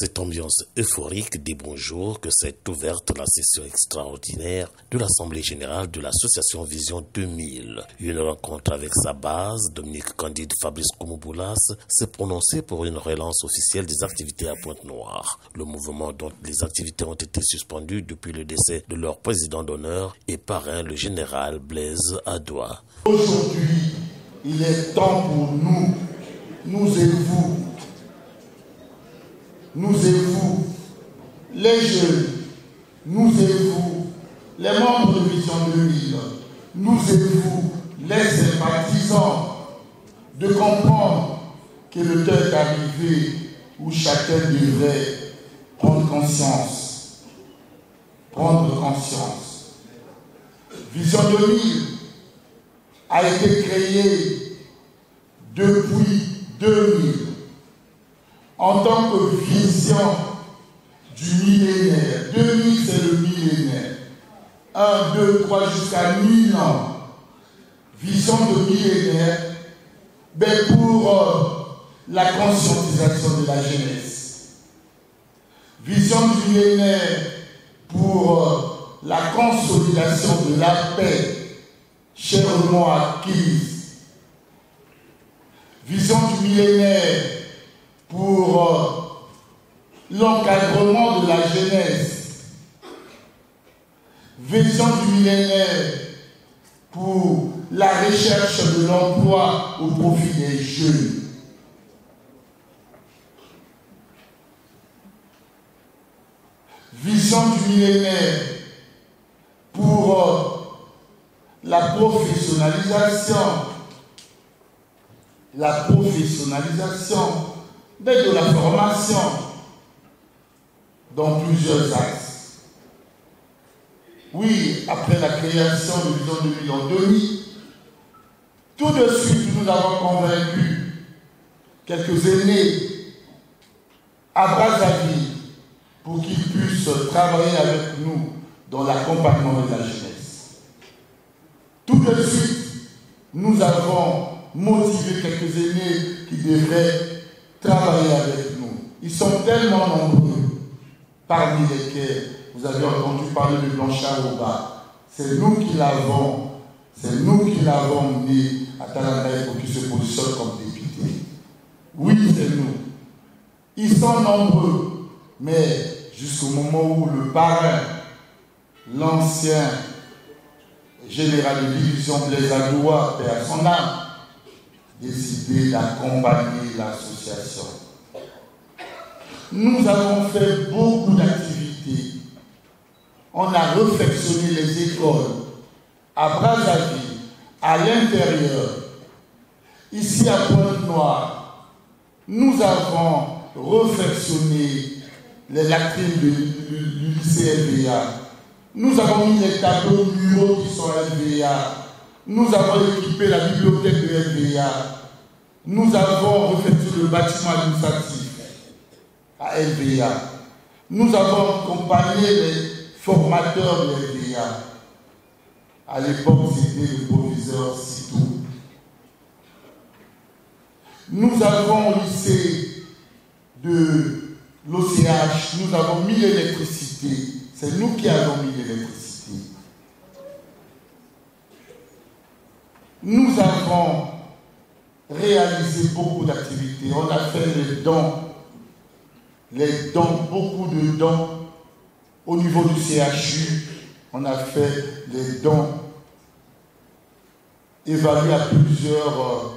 dans cette ambiance euphorique des bons jours que s'est ouverte la session extraordinaire de l'Assemblée générale de l'association Vision 2000. Une rencontre avec sa base, Dominique Candide Fabrice Koumoubolas, s'est prononcé pour une relance officielle des activités à Pointe-Noire. Le mouvement dont les activités ont été suspendues depuis le décès de leur président d'honneur et parrain, le général Blaise Adoua. Aujourd'hui, il est temps pour nous et vous, les jeunes, nous et vous, les membres de Vision 2000, nous et vous, les sympathisants, de comprendre que le temps est arrivé où chacun devrait prendre conscience. Vision 2000 a été créée depuis 2000 en tant que vision du millénaire. 2000, c'est le millénaire. 1, 2, 3 jusqu'à 1000 ans. Vision de millénaire, mais pour la conscientisation de la jeunesse. Vision du millénaire pour la consolidation de la paix chèrement acquise. Vision du millénaire pour l'encadrement de la jeunesse. Vision du millénaire pour la recherche de l'emploi au profit des jeunes. Vision du millénaire pour la professionnalisation de la formation dans plusieurs axes. Oui, après la création de Vision 2000 en 2000, tout de suite nous avons convaincu quelques aînés à Brazzaville pour qu'ils puissent travailler avec nous dans l'accompagnement de la jeunesse. Tout de suite, nous avons motivé quelques aînés qui devraient travailler avec nous. Ils sont tellement nombreux, parmi lesquels vous avez entendu parler de Blanchard Oba. C'est nous qui l'avons mené à Talangaï pour qu'il se positionne comme député. Oui, c'est nous. Ils sont nombreux, mais jusqu'au moment où le parrain, l'ancien général de division Blaise Adoua, paix à son âme, décidé d'accompagner l'association. Nous avons fait beaucoup d'activités. On a réfectionné les écoles à Brazzaville, à l'intérieur. Ici à Pointe-Noire, nous avons réfectionné les latrines du lycée LVA. Nous avons mis les tableaux muraux qui sont à LVA. Nous avons équipé la bibliothèque de LVA. Nous avons réfectionné le bâtiment administratif à LVA. Nous avons accompagné les formateurs de LVA. À l'époque, c'était le proviseur Sitou. Nous avons au lycée de l'OCH, nous avons mis l'électricité. C'est nous qui avons mis l'électricité. Nous avons réalisé beaucoup d'activités. On a fait les dons, beaucoup de dons au niveau du CHU. On a fait des dons évalués à plusieurs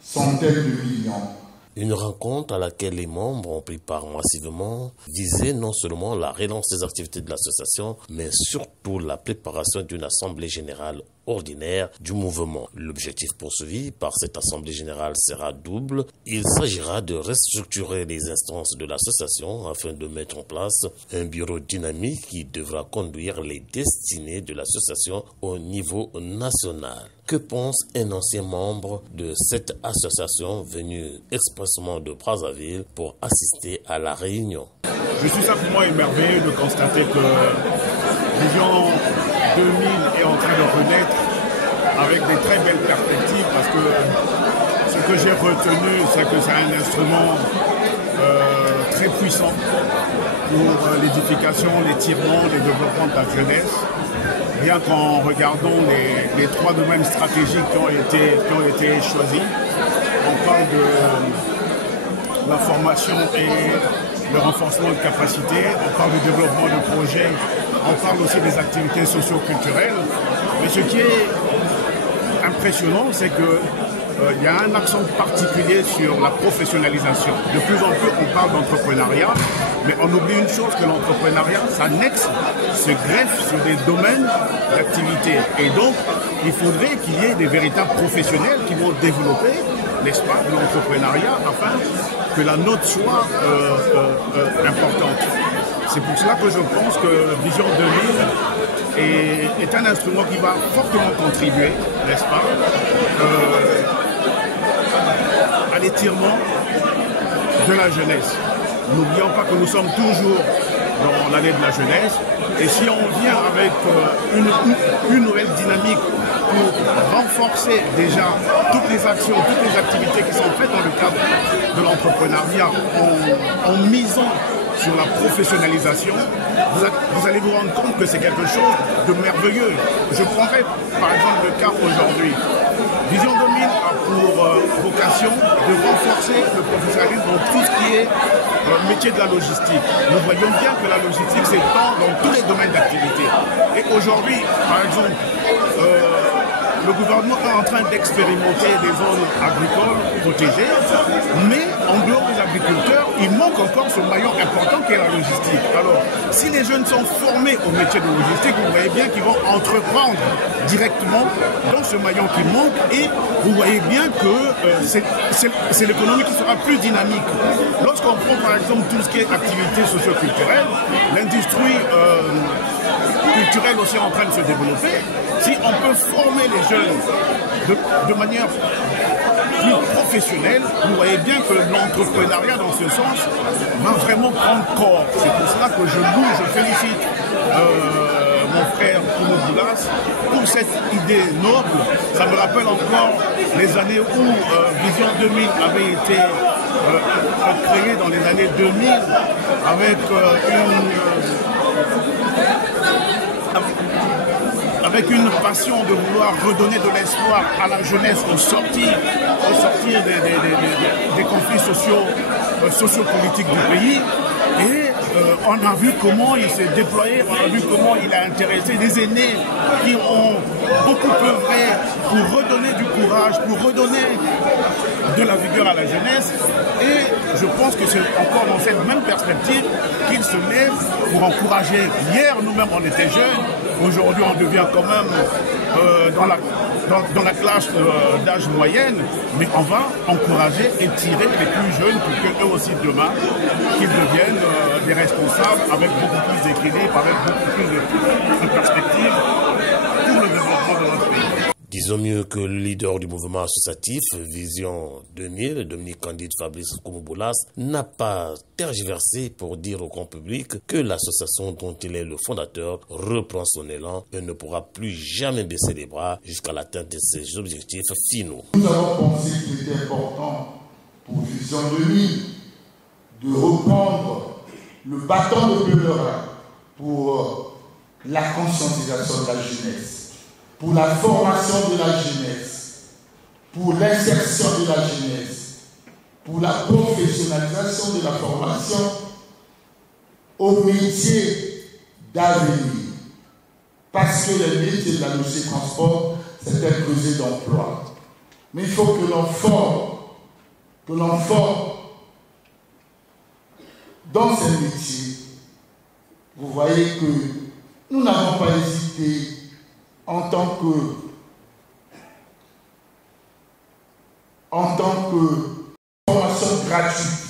centaines de millions. Une rencontre à laquelle les membres ont pris part massivement visait non seulement la relance des activités de l'association, mais surtout la préparation d'une assemblée générale ordinaire du mouvement. L'objectif poursuivi par cette assemblée générale sera double. Il s'agira de restructurer les instances de l'association afin de mettre en place un bureau dynamique qui devra conduire les destinées de l'association au niveau national. Que pense un ancien membre de cette association venu expressément de Brazzaville pour assister à la réunion? Je suis simplement émerveillé de constater que Vision 2000 est en train de renaître avec des très belles perspectives, parce que ce que j'ai retenu, c'est que c'est un instrument très puissant pour l'édification, l'étirement, le développement de la jeunesse. Rien qu'en regardant les 3 domaines stratégiques qui ont été choisis, on parle de la formation et le renforcement de capacités, on parle du développement de projets, on parle aussi des activités socio-culturelles. Mais ce qui est impressionnant, c'est que il y a un accent particulier sur la professionnalisation. De plus en plus, on parle d'entrepreneuriat, mais on oublie une chose, que l'entrepreneuriat s'annexe, se greffe sur des domaines d'activité. Et donc, il faudrait qu'il y ait des véritables professionnels qui vont développer, n'est-ce pas, l'entrepreneuriat afin que la note soit importante. C'est pour cela que je pense que Vision 2000 est un instrument qui va fortement contribuer, n'est-ce pas, à l'étirement de la jeunesse. N'oublions pas que nous sommes toujours dans l'année de la jeunesse, et si on vient avec une nouvelle dynamique pour renforcer déjà toutes les actions, toutes les activités qui sont faites dans le cadre de l'entrepreneuriat en misant sur la professionnalisation, vous allez vous rendre compte que c'est quelque chose de merveilleux. Je prendrai par exemple le cas aujourd'hui. Vision 2000 a pour vocation de renforcer le professionnalisme dans tout ce qui est métier de la logistique. Nous voyons bien que la logistique s'étend dans tous les domaines d'activité. Et aujourd'hui, par exemple, le gouvernement est en train d'expérimenter des zones agricoles protégées, mais en dehors des agriculteurs, il manque encore ce maillon important qui est la logistique. Alors, si les jeunes sont formés au métier de logistique, vous voyez bien qu'ils vont entreprendre directement dans ce maillon qui manque, et vous voyez bien que c'est l'économie qui sera plus dynamique. Lorsqu'on prend par exemple tout ce qui est activité socio-culturelle, l'industrie culturelle aussi est en train de se développer. Si on peut former les jeunes de manière plus professionnelle, vous voyez bien que l'entrepreneuriat dans ce sens va vraiment prendre corps. C'est pour cela que je félicite mon frère Kouno Boulas pour cette idée noble. Ça me rappelle encore les années où Vision 2000 avait été créée dans les années 2000 avec une passion de vouloir redonner de l'espoir à la jeunesse au sortir des conflits sociopolitiques du pays. Et on a vu comment il s'est déployé, on a vu comment il a intéressé des aînés qui ont beaucoup œuvré pour redonner du courage, pour redonner de la vigueur à la jeunesse. Et je pense que c'est encore dans cette même perspective qu'il se lève pour encourager. Hier, nous-mêmes, on était jeunes. Aujourd'hui, on devient quand même dans la classe d'âge moyenne, mais on va encourager et tirer les plus jeunes pour qu'eux aussi demain, qu'ils deviennent des responsables avec beaucoup plus d'équilibre, avec beaucoup plus de perspectives pour le développement de notre pays. Disons mieux que le leader du mouvement associatif Vision 2000, Dominique Candide Fabrice Kouno Boulas, n'a pas tergiversé pour dire au grand public que l'association dont il est le fondateur reprend son élan et ne pourra plus jamais baisser les bras jusqu'à l'atteinte de ses objectifs finaux. Nous avons pensé qu'il était important pour Vision 2000 de reprendre le bâton de pèlerin pour la conscientisation de la jeunesse, pour la formation de la jeunesse, pour l'insertion de la jeunesse, pour la professionnalisation de la formation au métier d'avenir. Parce que le métier de la logistique transport, c'est un creuset d'emploi. Mais il faut que l'on forme dans ces métiers. Vous voyez que nous n'avons pas hésité en tant que formation gratuite,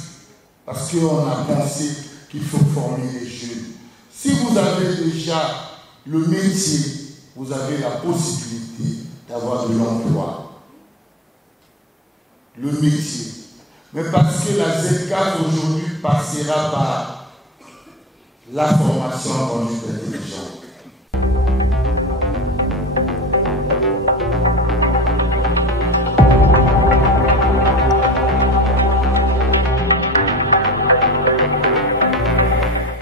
parce qu'on a pensé qu'il faut former les jeunes. Si vous avez déjà le métier, vous avez la possibilité d'avoir de l'emploi. Le métier. Mais parce que la ZCAF aujourd'hui passera par la formation en